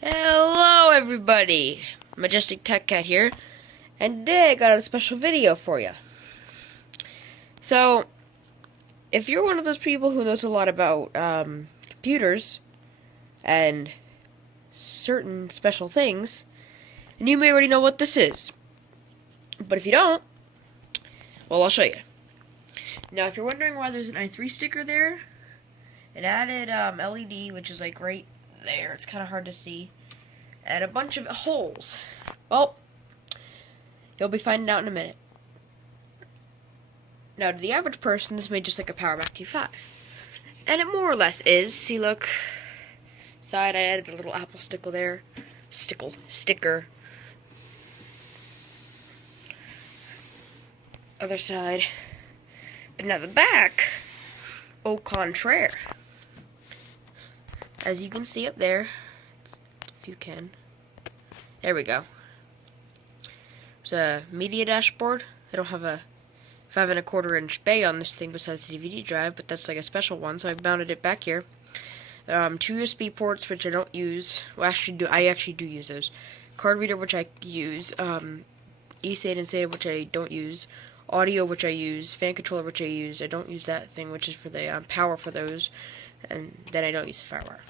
Hello everybody, Majestic Tech Cat here, and today I got a special video for you. So, if you're one of those people who knows a lot about computers and certain special things, then you may already know what this is. But if you don't, well, I'll show you. Now, if you're wondering why there's an i3 sticker there, it added LED, which is like right there. It's kind of hard to see. And a bunch of holes. Well, you'll be finding out in a minute. Now, to the average person, this may just like a Power Mac T5. And it more or less is. See, look. Side, I added the little Apple sticker there. Sticker. Other side. But now the back, au contraire. As you can see up there, if you can, there we go. It's a media dashboard. I don't have a 5¼ inch bay on this thing besides the DVD drive, but that's like a special one, so I've mounted it back here. 2 USB ports, which I don't use. Well, I actually do use those. Card reader, which I use. eSATA and SATA, which I don't use. Audio, which I use. Fan controller, which I use. I don't use that thing, which is for the power for those. And then I don't use the FireWire.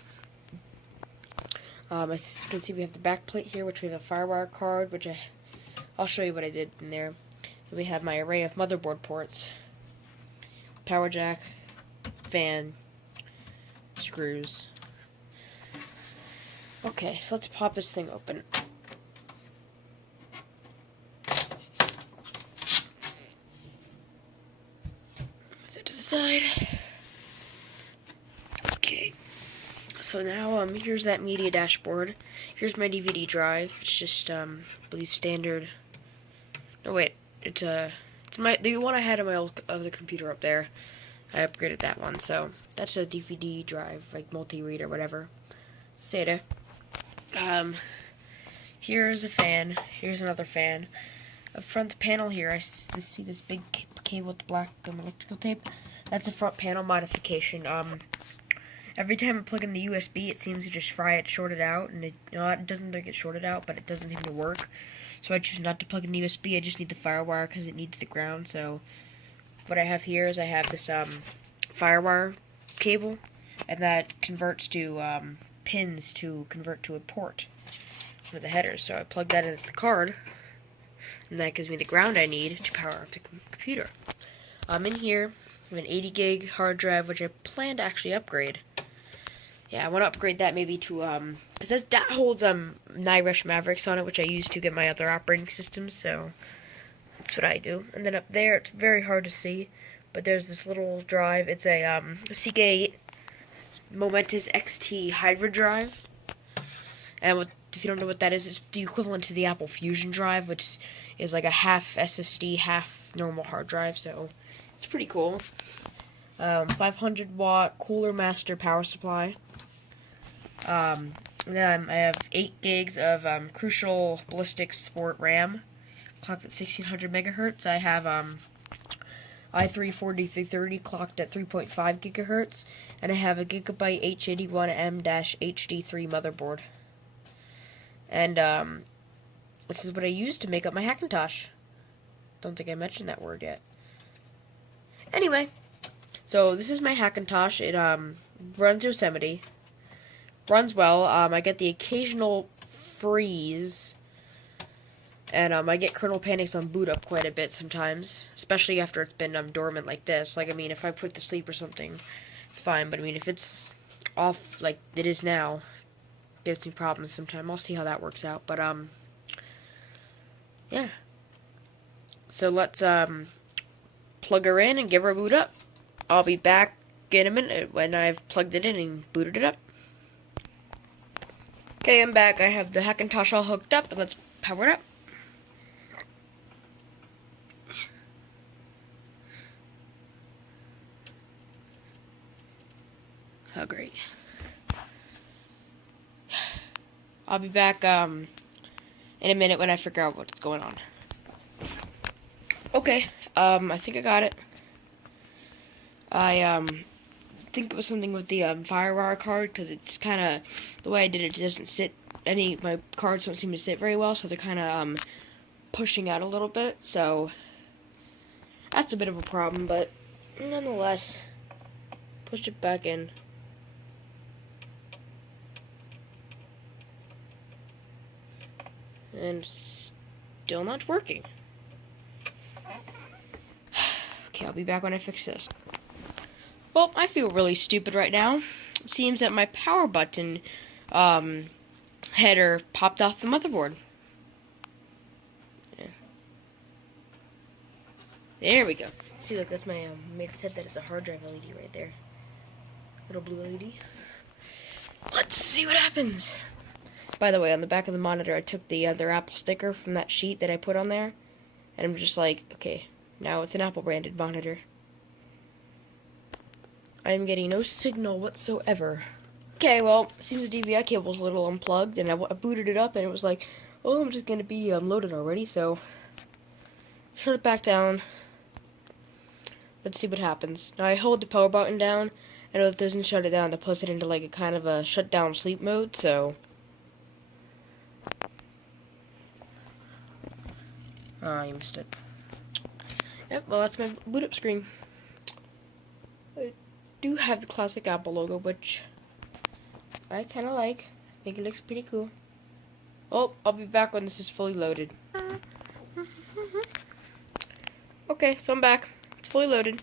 As you can see, we have the back plate here, which we have a FireWire card, which I'll show you what I did in there. So we have my array of motherboard ports, power jack, fan, screws. Okay, so let's pop this thing open. Set to the side. Okay. So now, here's that media dashboard. Here's my DVD drive. It's just, I believe standard. No, wait. It's the one I had on my old other computer up there. I upgraded that one, so that's a DVD drive, like multi-read or whatever. SATA. Here's a fan. Here's another fan. Up front the panel here, I see this big cable with black electrical tape. That's a front panel modification. Every time I plug in the USB, it seems to just fry it shorted out, and it doesn't get shorted out, but it doesn't seem to work. So I choose not to plug in the USB. I just need the FireWire because it needs the ground. So what I have here is I have this FireWire cable, and that converts to pins to convert to a port for the headers. So I plug that into the card, and that gives me the ground I need to power up the computer. In here, I have an 80 gig hard drive, which I plan to actually upgrade. Yeah, I want to upgrade that maybe to, because that holds, Nyrush Mavericks on it, which I use to get my other operating systems, so that's what I do. And then up there, it's very hard to see, but there's this little drive. It's a, CK8 Momentous XT hybrid drive. And if you don't know what that is, it's the equivalent to the Apple Fusion drive, which is like a half SSD, half normal hard drive, so it's pretty cool. 500 watt Cooler Master power supply. And then I have 8 gigs of Crucial Ballistic Sport RAM, clocked at 1600 megahertz. I have i3-4330 clocked at 3.5 gigahertz, and I have a Gigabyte H81M-HD3 motherboard. And this is what I use to make up my Hackintosh. Don't think I mentioned that word yet. Anyway, so this is my Hackintosh. It runs Yosemite. Runs well. I get the occasional freeze, and I get kernel panics on Bootup quite a bit sometimes, especially after it's been dormant like this. Like, I mean, if I put it to sleep or something, it's fine. But I mean, if it's off like it is now, it gives me problems sometimes. I'll see how that works out. But yeah. So let's plug her in and give her a boot up. I'll be back in a minute when I've plugged it in and booted it up. Okay, I'm back. I have the Hackintosh all hooked up, and let's power it up. Oh, great. I'll be back in a minute when I figure out what's going on. Okay, I think I got it. I think it was something with the FireWire card, because it's kind of, the way I did it doesn't sit my cards don't seem to sit very well, so they're kind of pushing out a little bit. So that's a bit of a problem, but nonetheless, push it back in. And still not working. Okay, I'll be back when I fix this. Well, I feel really stupid right now. It seems that my power button header popped off the motherboard. Yeah. There we go. See, look, that's my set that is a hard drive LED right there. Little blue LED. Let's see what happens. By the way, on the back of the monitor, I took the other Apple sticker from that sheet that I put on there, and I'm just like, okay, now it's an Apple branded monitor. I'm getting no signal whatsoever. Okay, well, it seems the DVI cable's a little unplugged, and I booted it up, and it was like, oh, I'm just gonna be loaded already, so shut it back down. Let's see what happens. Now I hold the power button down, and it doesn't shut it down. It puts it into like a kind of a shutdown sleep mode, so you missed it. Yep, well, that's my boot up screen. I do have the classic Apple logo, which I kind of like. I think it looks pretty cool. Oh, I'll be back when this is fully loaded. Okay, so I'm back. It's fully loaded.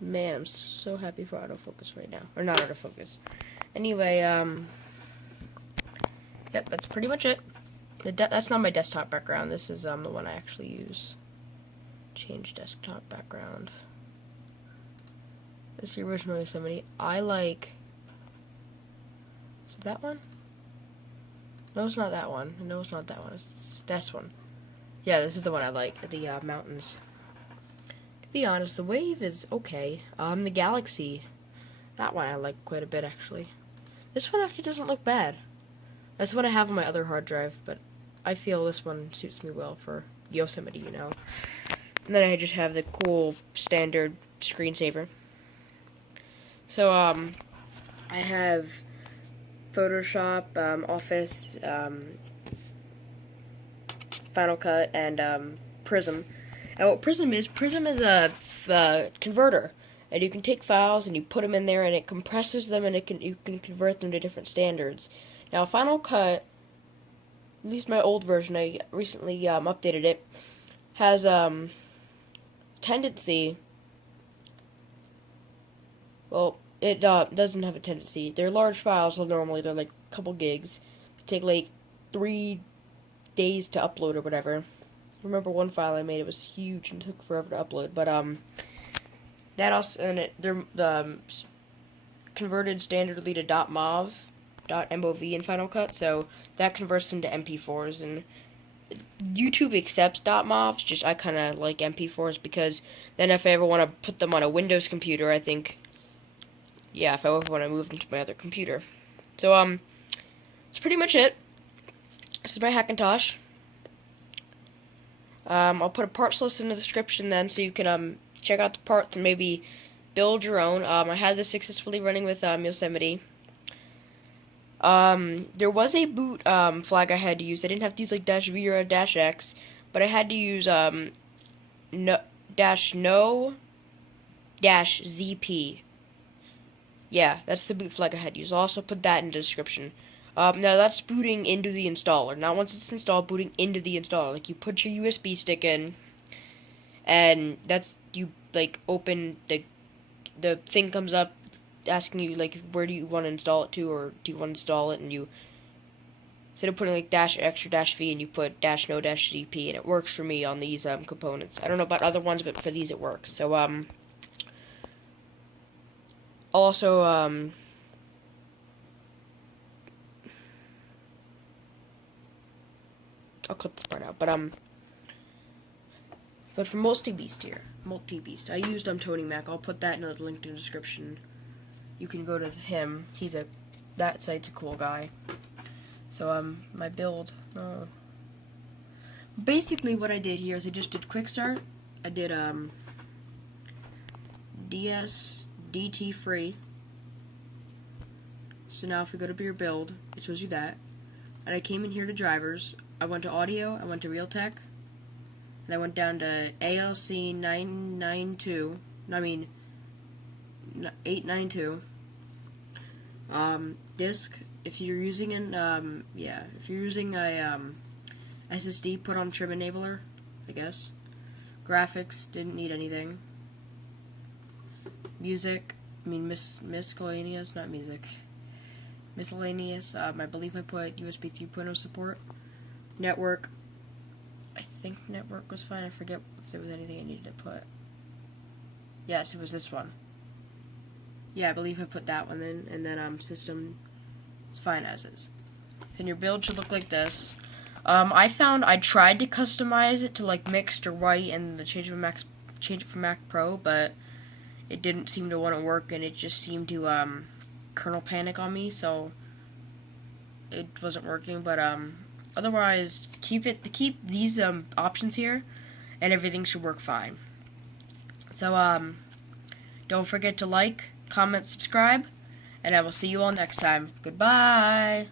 Man, I'm so happy for autofocus right now. Or not autofocus. Anyway, yep, that's pretty much it. That's not my desktop background. This is the one I actually use. Change desktop background. This is the original Yosemite. I like. Is it that one? No, it's not that one. No, it's not that one. It's this one. Yeah, this is the one I like. The mountains. To be honest, the Wave is okay. The Galaxy. That one I like quite a bit actually. This one actually doesn't look bad. That's what I have on my other hard drive, but I feel this one suits me well for Yosemite, you know. And then I just have the cool standard screensaver. So, I have Photoshop, Office, Final Cut, and Prism. And what Prism is a converter. And you can take files and you put them in there and it compresses them and you can convert them to different standards. Now, Final Cut, at least my old version, I recently updated it, has tendency. Well, it doesn't have a tendency. They're large files, so normally they're like a couple gigs. They take like 3 days to upload or whatever. I remember one file I made, it was huge and took forever to upload, but that also, and they're converted standardly to .mov in Final Cut, so that converts them to MP4s, and YouTube accepts .movs, just I kind of like MP4s, because then if I ever want to put them on a Windows computer, I think, yeah, if I ever want to move them to my other computer. So, that's pretty much it. This is my Hackintosh. I'll put a parts list in the description then, so you can, check out the parts and maybe build your own. I had this successfully running with, Yosemite. There was a boot, flag I had to use. I didn't have to use, like, -V or -X, but I had to use, -ZP. Yeah, that's the boot flag I had to use. I'll also put that in the description. Now that's booting into the installer. Not once it's installed, booting into the installer. Like, you put your USB stick in, and that's, you, like, open, the thing comes up asking you, like, where do you want to install it to, or do you want to install it, and you, instead of putting, like, -X or -V, and you put -no-ZP, and it works for me on these, components. I don't know about other ones, but for these it works. So, also, I'll cut this part out, but for multi-beast here, I used Tony Mac. I'll put that in the link in the description. You can go to him. That site's a cool guy. So, my build, basically what I did here is I just did quick start. I did, DT free. So now if we go to your build, it shows you that. And I came in here to drivers. I went to audio, I went to Realtek, and I went down to ALC 892. Disk. If you're using if you're using a SSD, put on trim enabler, I guess. Graphics, didn't need anything. Music, miscellaneous, not music. Miscellaneous, I believe I put USB 3.0 support. Network, I think network was fine. I forget if there was anything I needed to put. Yes, it was this one. Yeah, I believe I put that one in, and then system is fine as is. And your build should look like this. I tried to customize it to like mixed or white, and the change it from Mac Pro, but it didn't seem to want to work, and it just seemed to kernel panic on me, so it wasn't working. But otherwise, keep these options here, and everything should work fine. So don't forget to like, comment, subscribe, and I will see you all next time. Goodbye.